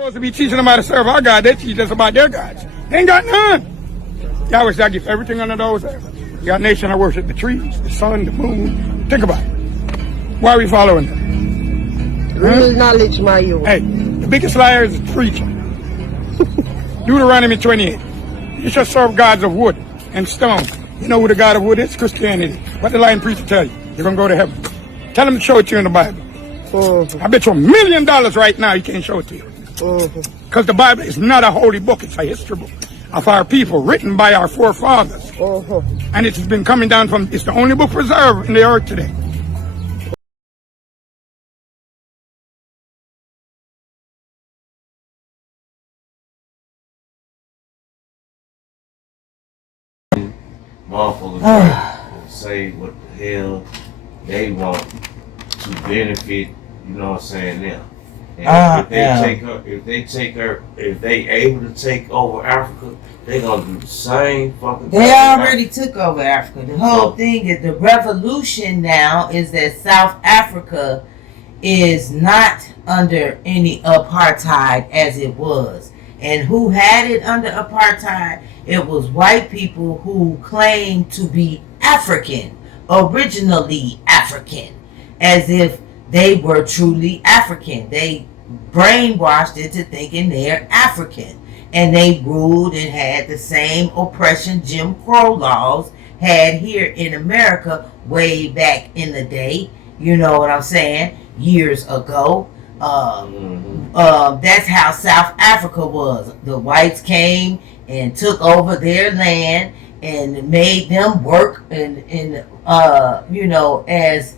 Supposed to be teaching them how to serve our God. They teach us about their gods. They ain't got none. Yahweh said, I give everything under those heavens. You got a nation that worship the trees, the sun, the moon. Think about it. Why are we following them? Real knowledge, my youth. Hey, the biggest liar is the preacher. Deuteronomy 28. You shall serve gods of wood and stone. You know who the God of wood is? Christianity. What the lying preacher tell you? You're going to go to heaven. Tell him to show it to you in the Bible. I bet you $1 million right now he can't show it to you. Because the Bible is not a holy book. It's a history book of our people, written by our forefathers. And it's been coming down from, it's the only book preserved in the earth today. Motherfuckers will say what the hell they want to benefit, you know what I'm saying, now. And if they able to take over Africa, they gonna do the same fucking thing. They already took over Africa. The whole thing is the revolution now is that South Africa is not under any apartheid as it was. And who had it under apartheid? It was white people who claimed to be African, originally African, as if they were truly African. They brainwashed into thinking they're African. And they ruled and had the same oppression Jim Crow laws had here in America way back in the day. You know what I'm saying? Years ago. That's how South Africa was. The whites came and took over their land and made them work and you know, as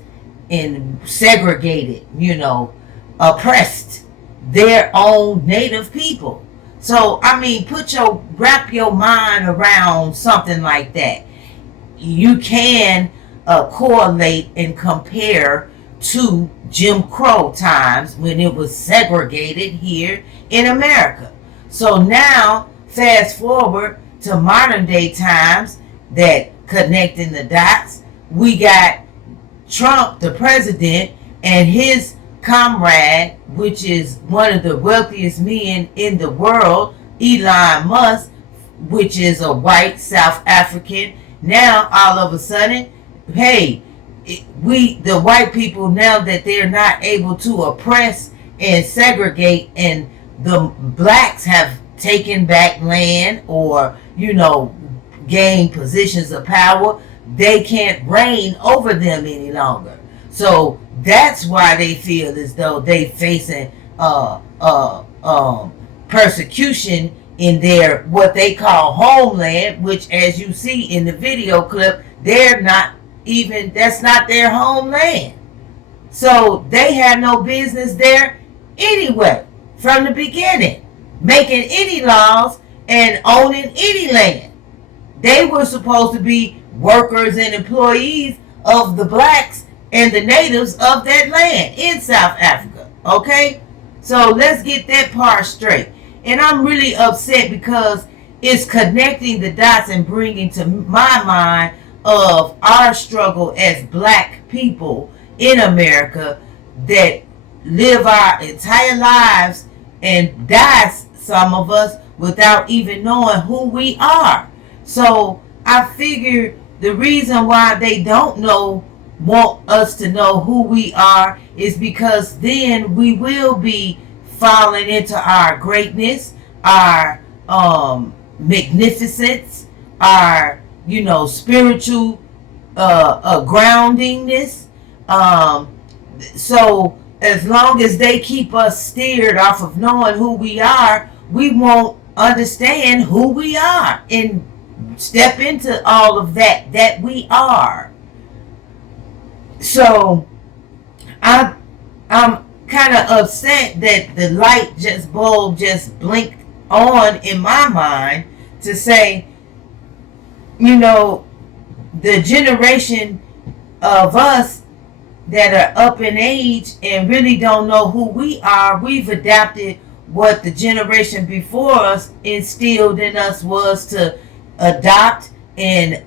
in segregated, you know, oppressed their own native people. So I mean, wrap your mind around something like that. You can correlate and compare to Jim Crow times when it was segregated here in America. So now, fast forward to modern day times, that connecting the dots, we got Trump, the president, and his comrade, which is one of the wealthiest men in the world, Elon Musk, which is a white South African. Now, all of a sudden, hey, the white people, now that they're not able to oppress and segregate, and the blacks have taken back land or, you know, gained positions of power, they can't reign over them any longer. So that's why they feel as though they facing persecution in their what they call homeland, which, as you see in the video clip, that's not their homeland. So they have no business there anyway, from the beginning, making any laws and owning any land. They were supposed to be workers and employees of the blacks and the natives of that land in South Africa. Okay? So let's get that part straight. And I'm really upset because it's connecting the dots and bringing to my mind of our struggle as black people in America that live our entire lives and die, some of us, without even knowing who we are. So I figure the reason why they don't want us to know who we are is because then we will be falling into our greatness, our magnificence, our, you know, spiritual groundingness. So as long as they keep us steered off of knowing who we are, we won't understand who we are and step into all of that we are. So I'm kind of upset that the light bulb just blinked on in my mind to say, you know, the generation of us that are up in age and really don't know who we are, we've adapted what the generation before us instilled in us, was to adopt and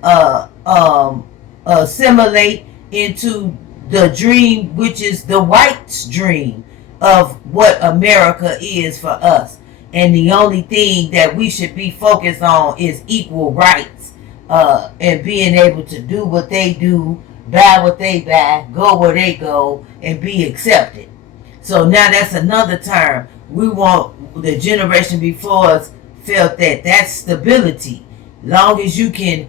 assimilate into the dream, which is the white's dream. of what America is for us. And the only thing that we should be focused on is equal rights, and being able to do what they do, buy what they buy, go where they go, and be accepted. So now that's another term. We want the generation before us felt that that's stability. Long as you can,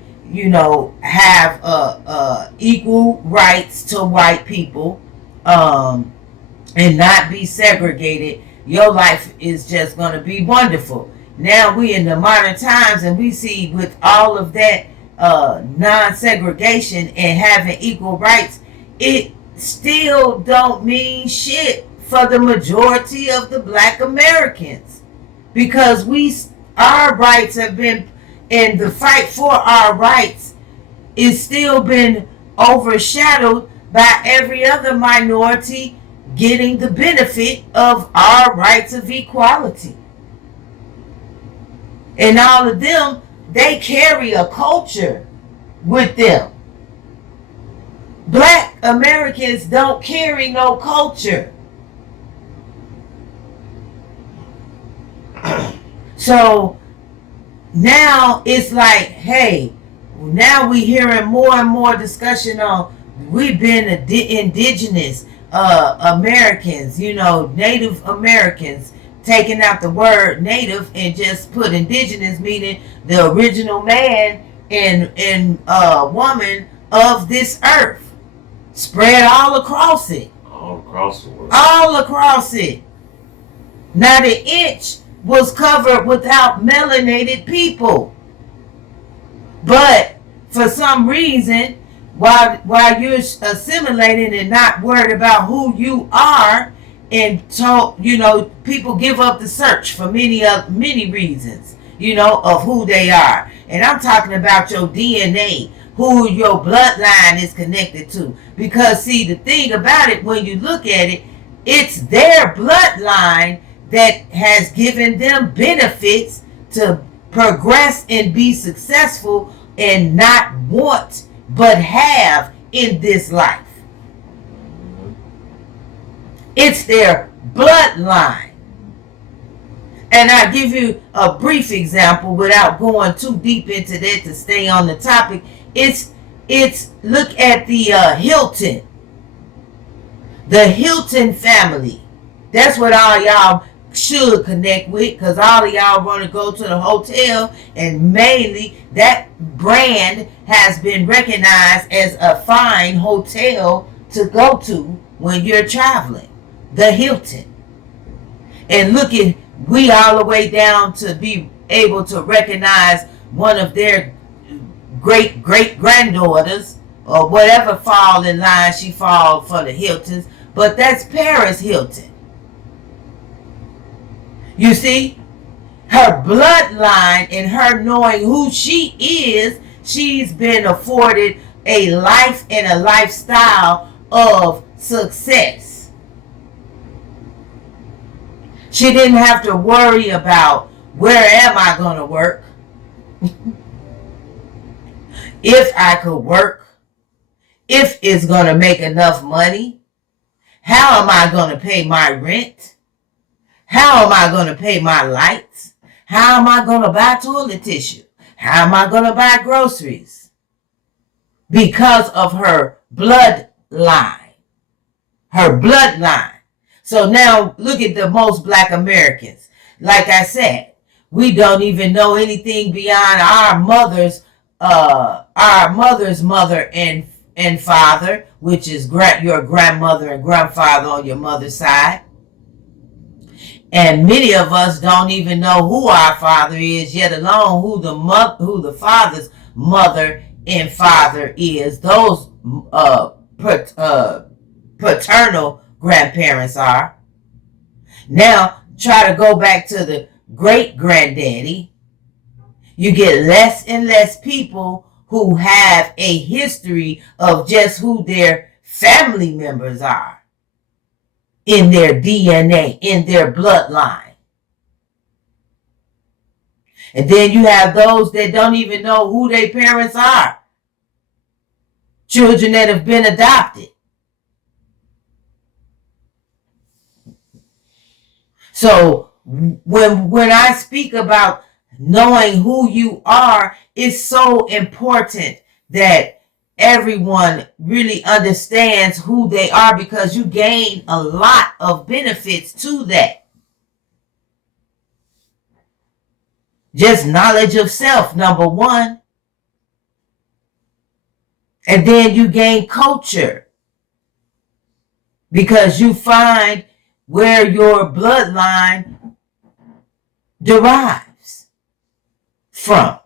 have equal rights to white people, and not be segregated, your life is just going to be wonderful. Now we in the modern times, and we see with all of that non-segregation and having equal rights, it still don't mean shit for the majority of the black Americans, because our rights have been, and the fight for our rights is still been overshadowed by every other minority getting the benefit of our rights of equality. And all of them, they carry a culture with them. Black Americans don't carry no culture. So now it's like, hey, now we hearing more and more discussion on, we've been indigenous Americans, Native Americans, taking out the word native and just put indigenous, meaning the original man and woman of this earth, spread all across it. All across the world. All across it. Not an inch was covered without melanated people. But for some reason, while you're assimilating and not worried about who you are, and people give up the search for many reasons, of who they are. And I'm talking about your DNA, who your bloodline is connected to. Because see, the thing about it, when you look at it, it's their bloodline that has given them benefits to progress and be successful and not want but have in this life. It's their bloodline. And I'll give you a brief example without going too deep into that to stay on the topic. It's look at the Hilton. The Hilton family. That's what all y'all should connect with, because all of y'all want to go to the hotel, and mainly that brand has been recognized as a fine hotel to go to when you're traveling. The Hilton. And look at, we all the way down to be able to recognize one of their great granddaughters, or whatever fall in line she fall for the Hiltons, but that's Paris Hilton. You see, her bloodline and her knowing who she is, she's been afforded a life and a lifestyle of success. She didn't have to worry about, where am I going to work? If I could work, if it's going to make enough money, how am I going to pay my rent? How am I going to pay my lights? How am I going to buy toilet tissue? How am I going to buy groceries? Because of her bloodline. Her bloodline. So now look at the most black Americans. Like I said, we don't even know anything beyond our mother's mother and father, which is your grandmother and grandfather on your mother's side. And many of us don't even know who our father is, yet alone who the father's mother and father is. Those paternal grandparents are. Now try to go back to the great granddaddy. You get less and less people who have a history of just who their family members are in their DNA, in their bloodline. And then you have those that don't even know who their parents are. Children that have been adopted. So when I speak about knowing who you are, it's so important that everyone really understands who they are, because you gain a lot of benefits to that. Just knowledge of self, number one. And then you gain culture, because you find where your bloodline derives from.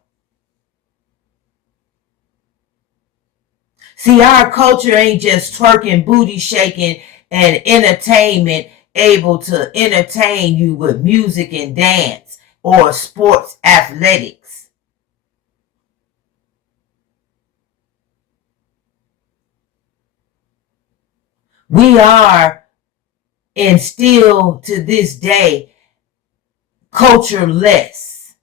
See, our culture ain't just twerking, booty shaking, and entertainment, able to entertain you with music and dance or sports athletics. We are, and still to this day, cultureless.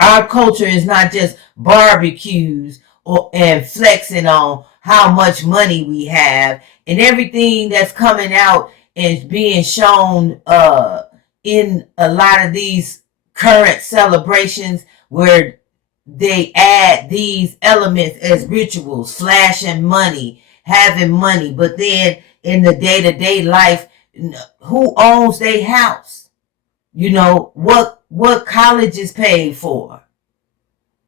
Our culture is not just barbecues and flexing on how much money we have, and everything that's coming out and being shown in a lot of these current celebrations, where they add these elements as rituals, flashing money, having money, but then in the day-to-day life, who owns their house? You know, what college is paid for?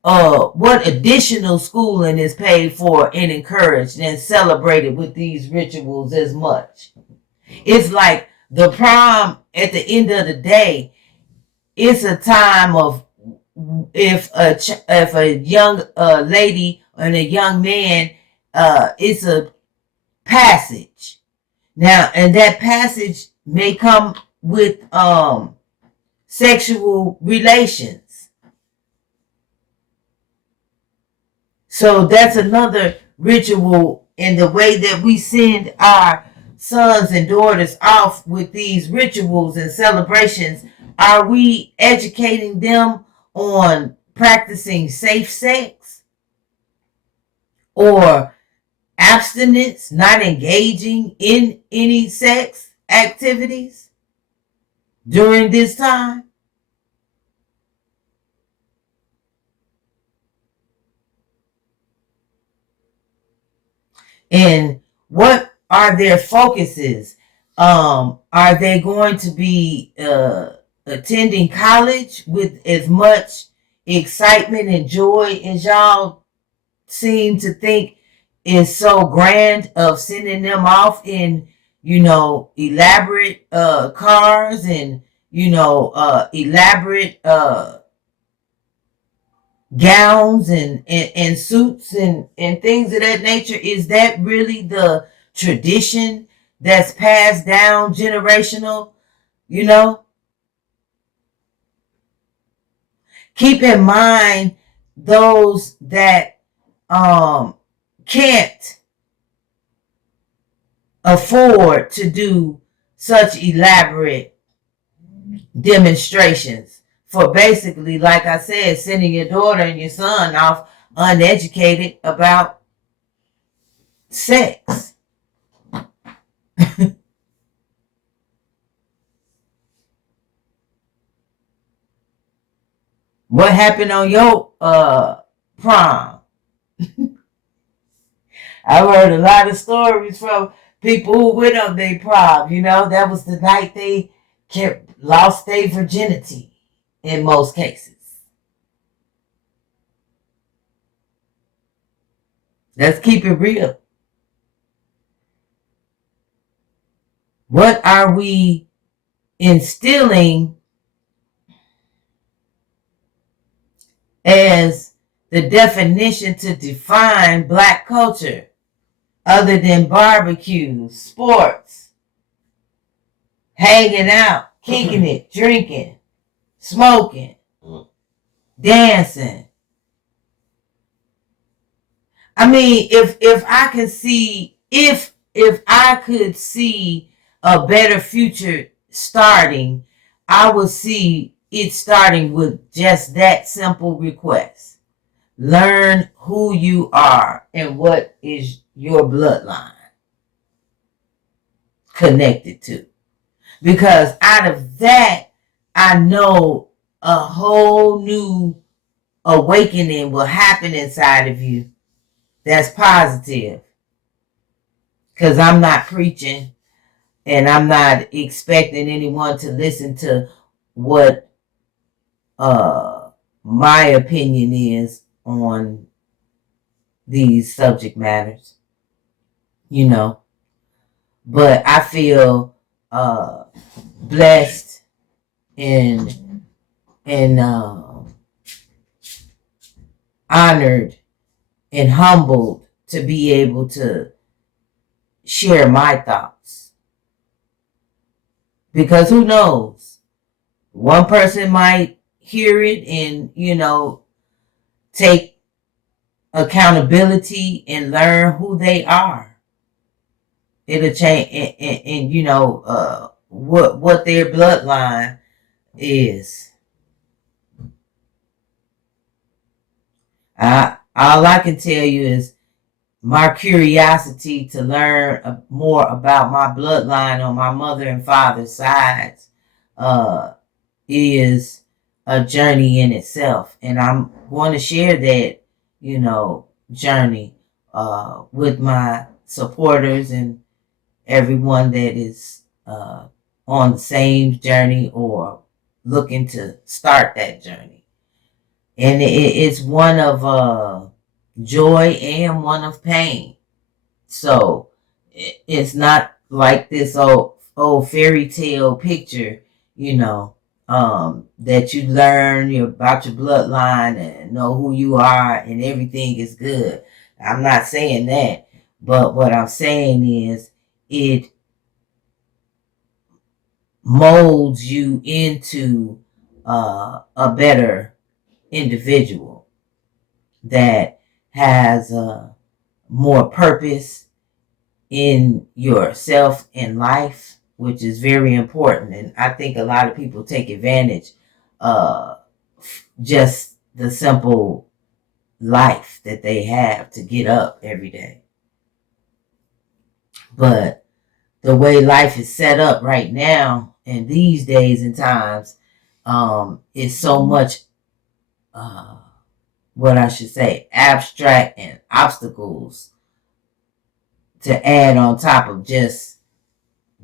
What additional schooling is paid for and encouraged and celebrated with these rituals as much? It's like the prom, at the end of the day, it's a time of, if a young lady and a young man, it's a passage. Now, and that passage may come with sexual relations. So that's another ritual in the way that we send our sons and daughters off with these rituals and celebrations. Are we educating them on practicing safe sex or abstinence, not engaging in any sex activities during this time? And what are their focuses? Are they going to be attending college with as much excitement and joy as y'all seem to think is so grand, of sending them off in, elaborate cars and, elaborate gowns and suits and things of that nature? Is that really the tradition that's passed down generational? Keep in mind those that can't afford to do such elaborate demonstrations for, basically, like I said, sending your daughter and your son off uneducated about sex. What happened on your prom? I've heard a lot of stories from people who went on their prom. That was the night they lost their virginity in most cases. Let's keep it real. What are we instilling as the definition to define Black culture, other than barbecues, sports, hanging out, kicking it, drinking, smoking, dancing? I mean, if I could see, if I could see a better future starting, I would see it starting with just that simple request. Learn who you are and what is your bloodline connected to. Because out of that, I know a whole new awakening will happen inside of you that's positive. Because I'm not preaching and I'm not expecting anyone to listen to what my opinion is on these subject matters, you know. But I feel blessed and honored and humbled to be able to share my thoughts. Because who knows? One person might hear it and, take accountability and learn who they are. It'll change and what their bloodline is. All I can tell you is my curiosity to learn more about my bloodline on my mother and father's sides is a journey in itself. And I'm going to share that, journey with my supporters and everyone that is on the same journey or looking to start that journey. And it's one of joy and one of pain. So it's not like this old fairy tale picture, that you learn about your bloodline and know who you are and everything is good. I'm not saying that, but what I'm saying is it molds you into a better individual that has more purpose in yourself in life, which is very important. And I think a lot of people take advantage of just the simple life that they have to get up every day. But the way life is set up right now in these days and times, is so much what I should say, abstract and obstacles to add on top of just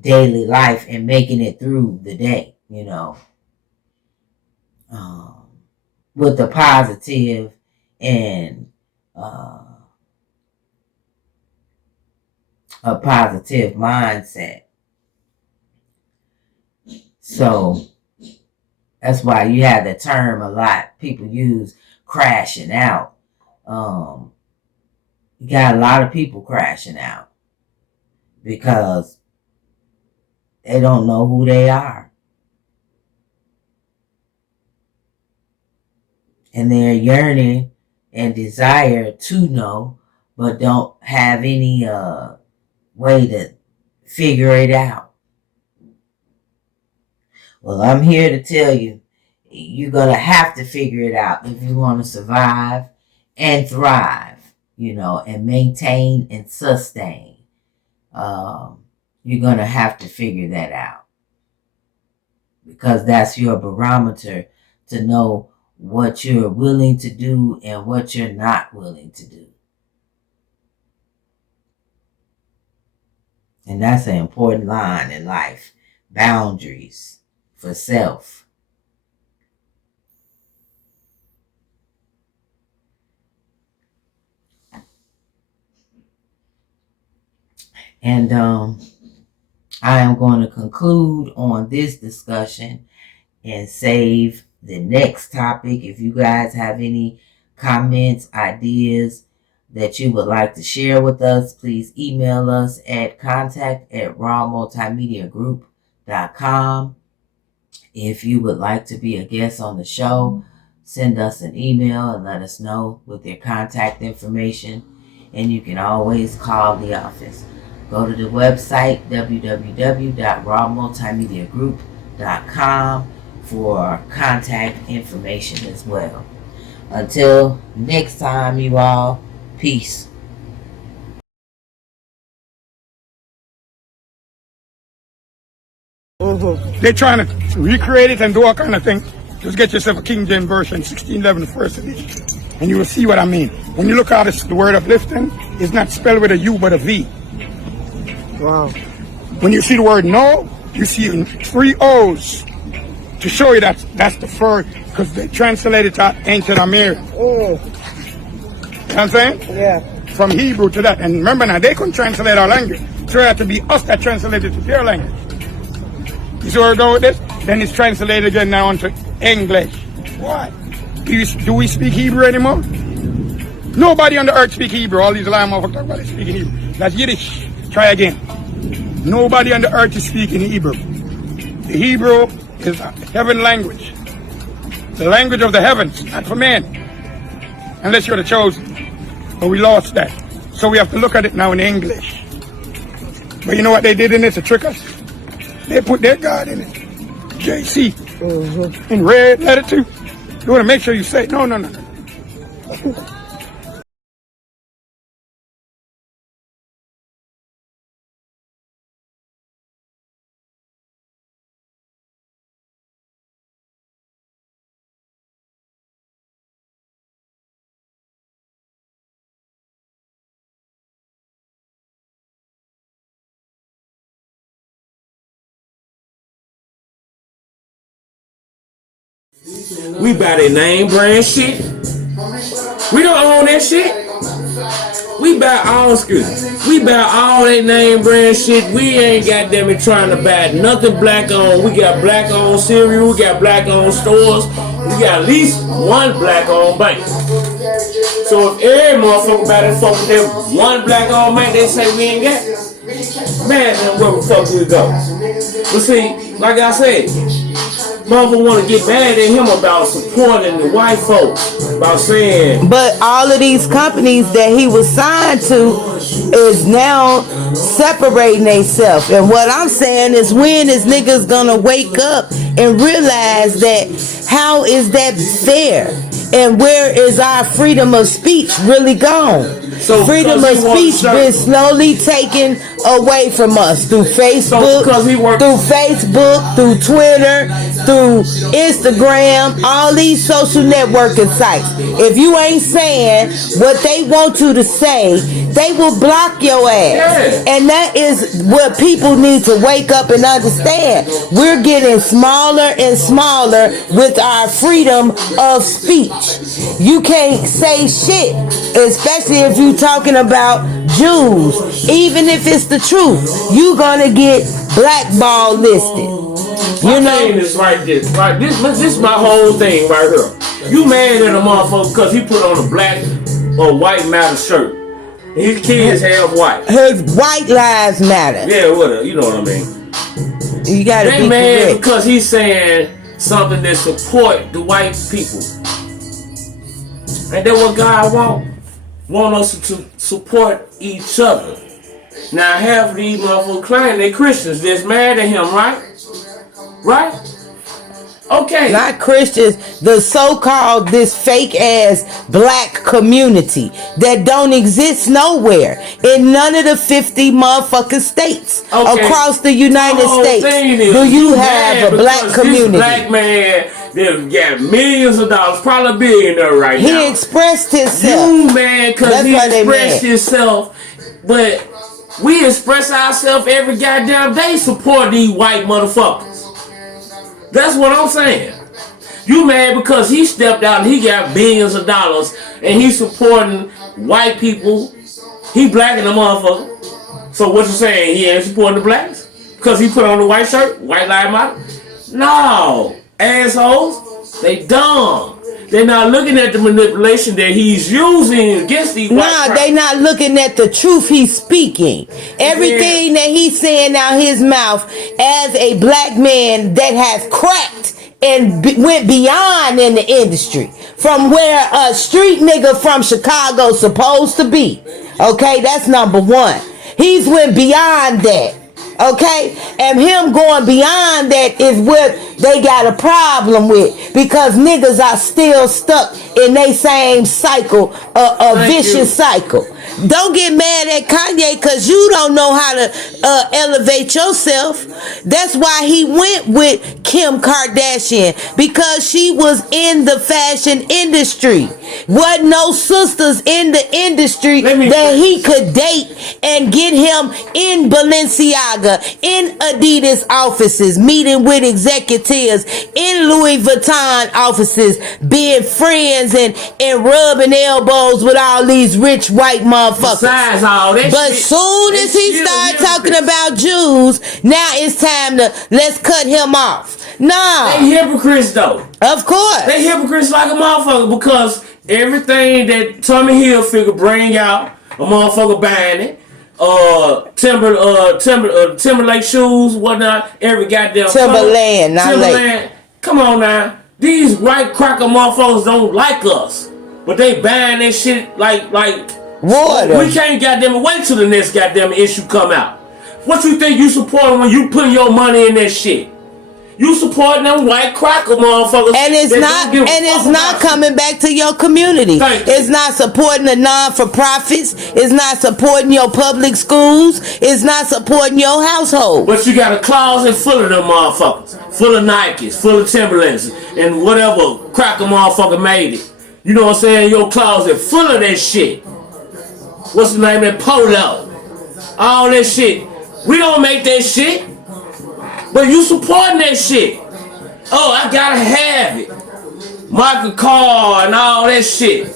daily life and making it through the day, with a positive and a positive mindset. So that's why you have the term a lot. People use crashing out. You got a lot of people crashing out because they don't know who they are. And they're yearning and desire to know, but don't have any way to figure it out. Well, I'm here to tell you, you're going to have to figure it out if you want to survive and thrive, and maintain and sustain. You're going to have to figure that out because that's your barometer to know what you're willing to do and what you're not willing to do. And that's an important line in life. Boundaries for self. And I am going to conclude on this discussion and save the next topic. If you guys have any comments, ideas that you would like to share with us, please email us at contact@rawmultimediagroup.com. If you would like to be a guest on the show, send us an email and let us know with your contact information. And you can always call the office. Go to the website, www.rawmultimediagroup.com, for contact information as well. Until next time, you all, peace. They're trying to recreate it and do all kind of things. Just get yourself a King James version, 1611, first edition, and you will see what I mean. When you look at this, the word uplifting is not spelled with a U but a V. Wow. When you see the word no, you see 3 O's to show you that that's the first, because they translated to ancient American. You know what I'm saying? Yeah. From Hebrew to that. And remember now, they couldn't translate our language. So it had to be us that translated to their language. You see where we go with this? Then it's translated again now into English. Why? Do we speak Hebrew anymore? Nobody on the earth speak Hebrew. All these lying motherfuckers talk about it speaking Hebrew. That's Yiddish. Try again. Nobody on the earth is speaking Hebrew. The Hebrew is a heaven language. The language of the heavens, not for men. Unless you're the chosen. But we lost that. So we have to look at it now in English. But you know what they did in it to trick us? They put their God in it. JC. In red letter too. You want to make sure you say, no. We buy that name brand shit. We don't own that shit. We buy all skills. We buy all that name brand shit. We ain't goddamn it trying to buy nothing black owned. We got black owned cereal. We got black owned stores. We got at least one black owned bank. So if every motherfucker buy that fuck with them one black owned bank, they say we ain't got it. Man, then where the fuck we go? But see, like I said, motherfucker want to get mad at him about supporting the white folks, about saying. But all of these companies that he was signed to is now separating themselves. And what I'm saying is, when is niggas gonna wake up and realize that how is that fair? And where is our freedom of speech really gone? So freedom of speech been slowly taken away from us through Facebook, through Twitter, through Instagram, all these social networking sites. If you ain't saying what they want you to say, they will block your ass. Yeah. And that is what people need to wake up and understand. We're getting smaller and smaller with our freedom of speech. You can't say shit, especially if you talking about Jews. Even if it's the truth, you gonna get blackball listed. You know this right there. Right, this is my whole thing right here. You mad at a motherfucker because he put on a black or white matter shirt. His kids half white. His white lives matter. Yeah, whatever. You know what I mean. You gotta they be mad correct. because he's saying something that support the white people. And that's what God want us to support each other. Now half of these motherfuckers claim they Christians that's mad at him, right? Right? Okay. Not Christians, the so-called this fake ass black community that don't exist nowhere in none of the 50 motherfucking states across the United States. Do you have a black community? This black man that got millions of dollars, probably a billionaire right now. He expressed himself. You man, because he expressed himself, but we express ourselves every goddamn day, support these white motherfuckers. That's what I'm saying. You mad because he stepped out and he got billions of dollars and he's supporting white people. He black in the motherfucker. So what you saying? He ain't supporting the blacks? Because he put on the white shirt? White lives matter? No. Assholes. They dumb. They're not looking at the manipulation that he's using against these white Nah, they not looking at the truth he's speaking. Everything that he's saying out his mouth as a black man that has cracked and went beyond in the industry from where a street nigga from Chicago supposed to be. Okay, that's number one. He's went beyond that. Okay, and him going beyond that is what they got a problem with, because niggas are still stuck in they same cycle, a vicious cycle. Don't get mad at Kanye because you don't know how to elevate yourself. That's why he went with Kim Kardashian, because she was in the fashion industry. Wasn't no sisters in the industry that he could date and get him in Balenciaga, in Adidas offices, meeting with executives, in Louis Vuitton offices, being friends and rubbing elbows with all these rich white motherfuckers. Besides all that But shit, soon as he started talking about Jews, now it's time to let's cut him off. Nah. They hypocrites though. Of course. They hypocrites like a motherfucker, because everything that Tommy Hilfiger bring out, a motherfucker buying it. Timberlake shoes, whatnot, every goddamn Timberland, not Timberland. Come on now. These white cracker motherfuckers don't like us. But they buying that shit like water. We can't goddamn wait till the next goddamn issue come out. What you think you supporting when you putting your money in that shit? You supporting them white cracker motherfuckers. And it's not coming back to your community. It's not supporting the non-for-profits. It's not supporting your public schools. It's not supporting your household. But you got a closet full of them motherfuckers. Full of Nikes, full of Timberlands, and whatever cracker motherfucker made it. You know what I'm saying? Your closet full of that shit. What's the name of that? Polo. All that shit. We don't make that shit. But you supporting that shit. Oh, I gotta have it. Michael Carr and all that shit.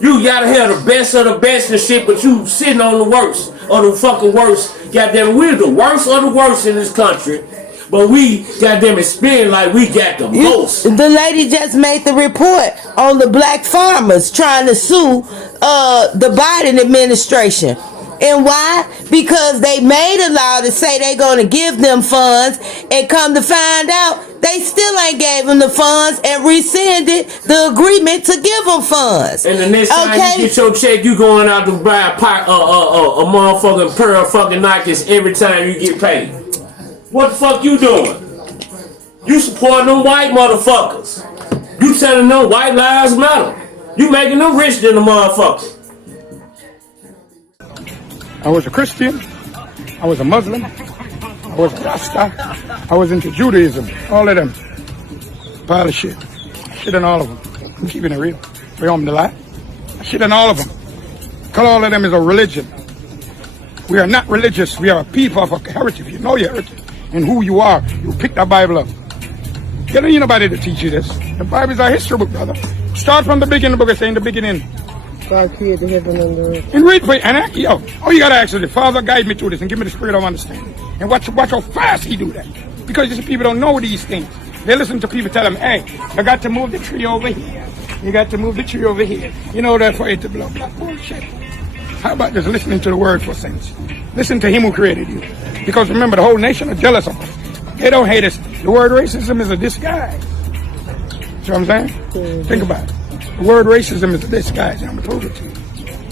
You gotta have the best of the best and shit, but you sitting on the worst of the fucking worst. Goddamn, we're the worst of the worst in this country. But we goddamn it spin like we got the most. The lady just made the report on the black farmers trying to sue the Biden administration. And why? Because they made a law to say they're going to give them funds, and come to find out they still ain't gave them the funds and rescinded the agreement to give them funds. And the next time you get your check, you going out to buy a motherfucking pair of fucking Nikes every time you get paid. What the fuck you doing? You supporting them white motherfuckers. You telling them white lives matter. You making them rich than the motherfucker. I was a Christian, I was a Muslim, I was a Rasta, I was into Judaism, all of them. Pile of shit. Shit in all of them. I'm keeping it real. We on the lie. Shit in all of them. Call all of them is a religion. We are not religious. We are a people of a heritage. You know your heritage and who you are. You pick that Bible up. You don't need nobody to teach you this. The Bible is our history book, brother. Start from the beginning, the book is saying the beginning. God created heaven and the earth. And read for it. And all you gotta ask is, the Father, guide me through this and give me the spirit of understanding. And watch how fast He do that. Because these people don't know these things. They listen to people tell them, hey, I got to move the tree over here. You got to move the tree over here. You know that for it to blow. Bullshit. How about just listening to the word for sense? Listen to Him who created you. Because remember, the whole nation are jealous of us. They don't hate us. The word racism is a disguise. See what I'm saying? Mm-hmm. Think about it. The word racism is a disguise, and I'm going to prove it to you.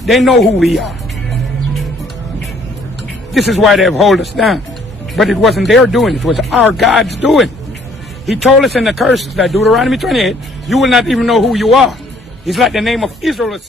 They know who we are. This is why they've held us down. But it wasn't their doing. It was our God's doing. He told us in the curses that Deuteronomy 28, you will not even know who you are. It's like the name of Israel.